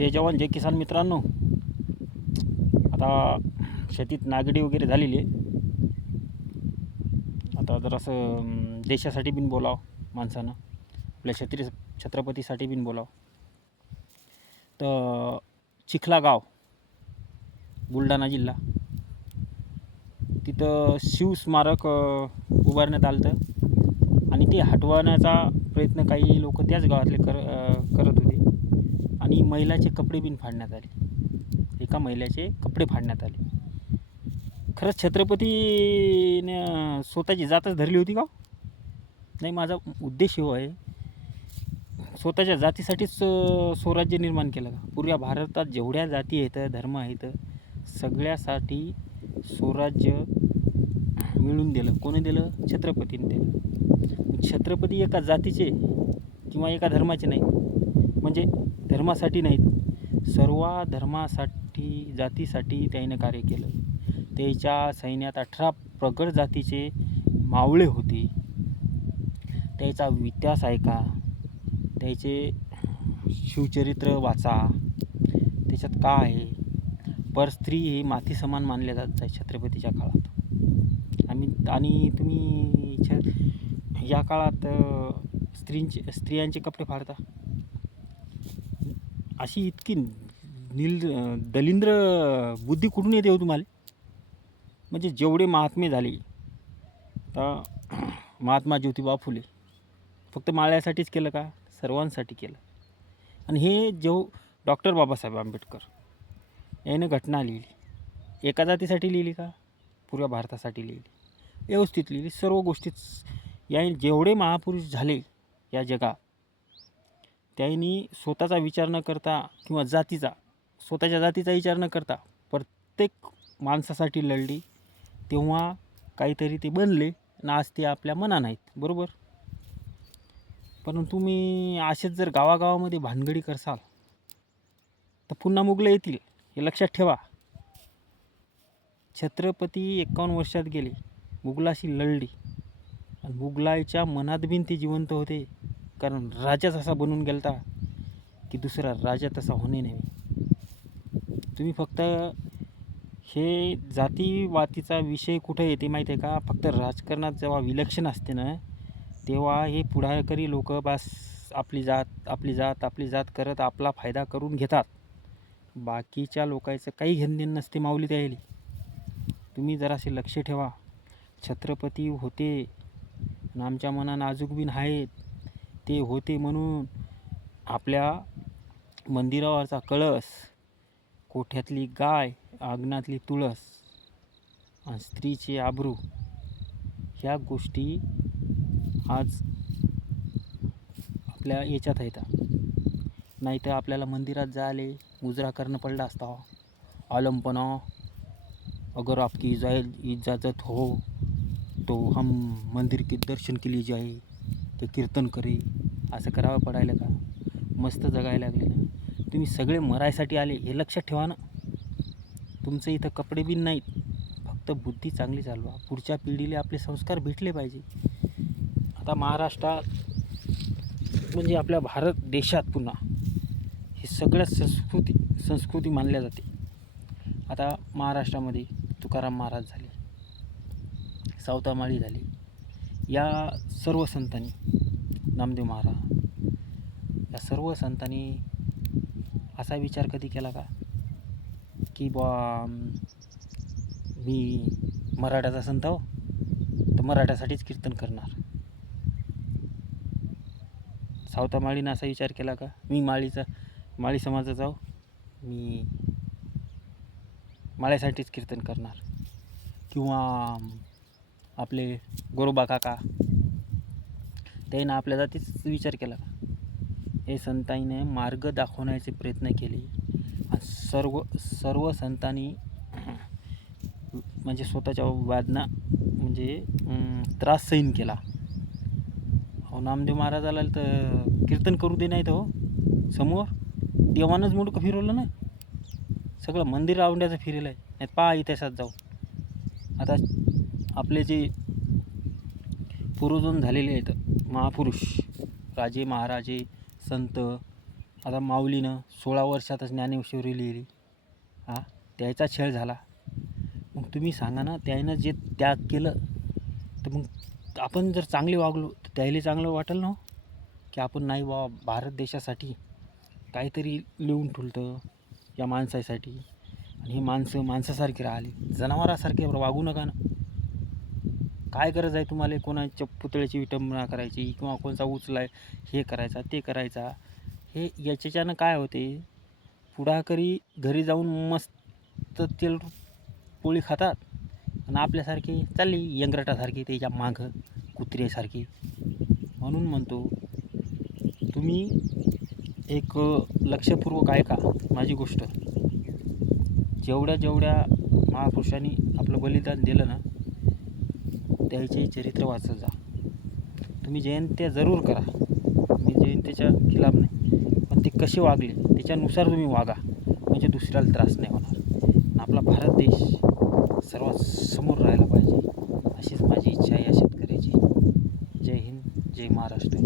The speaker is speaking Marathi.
जय जवान जय किसान मित्रांनो, आता शेतीत नागडी वगैरे झालेली आहे. आता जरासं देशासाठी बिन बोलावं माणसानं, आपल्या छत्रपतीसाठी बिन बोलावं. तर चिखला गाव, बुलढाणा जिल्हा, तिथं शिवस्मारक उभारण्यात आलं होतं आणि ते हटवण्याचा प्रयत्न काही लोक त्याच गावातले करत होते आणि महिलाचे कपडे बिन फाडण्यात आले. एका महिलेचे कपडे फाडण्यात आले. खरंच छत्रपतीने स्वतःची जातच धरली होती का? नाही, माझा उद्देश हो आहे, स्वतःच्या जातीसाठीच स्वराज्य निर्माण केलं का? पुऱ्या भारतात जेवढ्या जाती आहेत, धर्म आहेत, सगळ्यासाठी स्वराज्य मिळून दिलं. कोणी दिलं? छत्रपतीने दिलं. छत्रपती एका जातीचे किंवा एका धर्माचे नाही, म्हणजे धर्मासाठी नाहीत, सर्व धर्मासाठी जातीसाठी त्याने कार्य केलं. त्याच्या सैन्यात 18 प्रगड जातीचे मावळे होते. त्याचा इतिहास ऐका, त्याचे शिवचरित्र वाचा, त्याच्यात काय आहे. पर स्त्री ही माती समान मानल्या जात आहे छत्रपतीच्या काळात. आणि तुम्ही या काळात स्त्रियांचे कपडे फाडता. अशी इतकी दलिंद्र बुद्धी कुठून येते हो तुम्हाला? म्हणजे जेवढे महात्मे झाले, तर महात्मा ज्योतिबा फुले फक्त माळ्यासाठीच केलं का? सर्वांसाठी केलं. आणि हे डॉक्टर बाबासाहेब आंबेडकर याने घटना लिहिली, एका जातीसाठी लिहिली का? पुऱ्या भारतासाठी लिहिली, व्यवस्थित लिहिली. सर्व गोष्टीच या जेवढे महापुरुष झाले या जगात, त्यांनी स्वतःचा विचार न करता किंवा स्वतःच्या जातीचा विचार न करता प्रत्येक माणसासाठी लढली. तेव्हा काहीतरी ते बनले आणि आज ते आपल्या मना नाहीत, बरोबर. परंतु तुम्ही असेच जर गावागावामध्ये भानगडी करसाल तर पुन्हा मुघलं येतील, हे लक्षात ठेवा. छत्रपती 51 वर्षात गेले, मुघलाशी लढली आणि मुघलाच्या मनात बिन ते जिवंत होते. कारण राजाच असा बनून गेलता की दुसरा राजा तसा होणे नाही. तुम्ही फक्त हे जातीवातीचा विषय कुठे येते माहीत आहे का? फक्त राजकारणात जेव्हा विलक्षण असते ना, तेव्हा हे पुढाकारी लोक बस आपली जात करत आपला फायदा करून घेतात. बाकीच्या लोकांचं काही घेणदेण नसते माऊली द्यायला. तुम्ही जरासे लक्ष ठेवा. छत्रपती होते आणि आमच्या मनानं अजूक बिन आहेत. ते होते म्हणून आपल्या मंदिरावरचा कळस, कोठ्यातली गाय, अंगणातली तुळस आणि स्त्रीचे आबरू, ह्या गोष्टी आज आपल्या याच्यात आहेत. नाही तर आपल्याला मंदिरात जायले मुजरा करणं पडला असता. आलमपना, अगर आपकी इजाज़त हो तो हम मंदिर के दर्शन के लिए जाए, ते कीर्तन करे, असं करावं पडायला का? मस्त जगायला लागले ना. तुम्ही सगळे मरायसाठी आले, हे लक्षात ठेवा ना. तुमचं इथं कपडे बिन नाहीत, फक्त बुद्धी चांगली चालवा. पुढच्या पिढीला आपले संस्कार भेटले पाहिजे. आता महाराष्ट्रात म्हणजे आपल्या भारत देशात पुन्हा हे सगळ्यात संस्कृती मानल्या जाते. आता महाराष्ट्रामध्ये तुकाराम महाराज झाले, सावतामाळी झाली, या सर्व संतांनी, नामदेव महाराज, या सर्व संतांनी असा विचार कधी केला का की बा मी मराठाचा संत हो, तर मराठासाठीच कीर्तन करणार? सावतामाळीनं असा विचार केला का मी माळी समाजाचा हो, मी माळ्यासाठीच कीर्तन करणार? किंवा आपले गोरोबा काका, त्यानं आपल्या जातीच विचार केला का? हे संतांनी मार्ग दाखवण्याचे प्रयत्न केले आणि सर्व संतांनी म्हणजे स्वतःच्या वेदना म्हणजे त्रास सहन केला. हो, नामदेव महाराजाला तर कीर्तन करू दे नाही तर हो समोर देवानंच मुंडकं फिरवलं ना, सगळं मंदिर आवड्याचं फिरलं आहे. नाही पहा इतिहासात जाऊ. आता आपले जे पूर्वजून झालेले आहेत महापुरुष, राजे महाराजे, संत, आता माऊलीनं 16 वर्षातच ज्ञानेश्वरी लिहिली. हां, त्याचा छळ झाला. मग तुम्ही सांगा ना, त्यानं जे त्याग केलं, तर मग आपण जर चांगले वागलो तर त्याला चांगलं वाटेल ना हो? की आपण नाही बा भारत देशासाठी काहीतरी लिहून ठेवलं या माणसासाठी. आणि ही माणसं माणसासारखी राहिली, जनावरासारखे वागू नका ना. काय गरज आहे तुम्हाला कोणाच्या पुतळ्याची विटंबना करायची किंवा कोणचा उचलाय हे करायचा ते करायचा. हे याच्यानं काय होते, पुढाकरी घरी जाऊन मस्त तेल पोळी खातात आणि आपल्यासारखी चालली यंगरटासारखी त्याच्या मागं कुत्र्यासारखी. म्हणून म्हणतो तुम्ही एक लक्षपूर्वक ऐका माझी गोष्ट. जेवढ्या महापुरुषांनी आपलं बलिदान दिलं ना, त्याचे चरित्र वाचत जा. तुम्ही जयंत्या जरूर करा, मी जयंतीच्या खिलाफ नाही, पण ते कसे वागले त्याच्यानुसार तुम्ही वागा, म्हणजे दुसऱ्याला त्रास नाही होणार. आणि आपला भारत देश सर्वात समोर राहायला पाहिजे, अशीच माझी इच्छा आहे या शेतकऱ्याची. जय हिंद, जय महाराष्ट्र.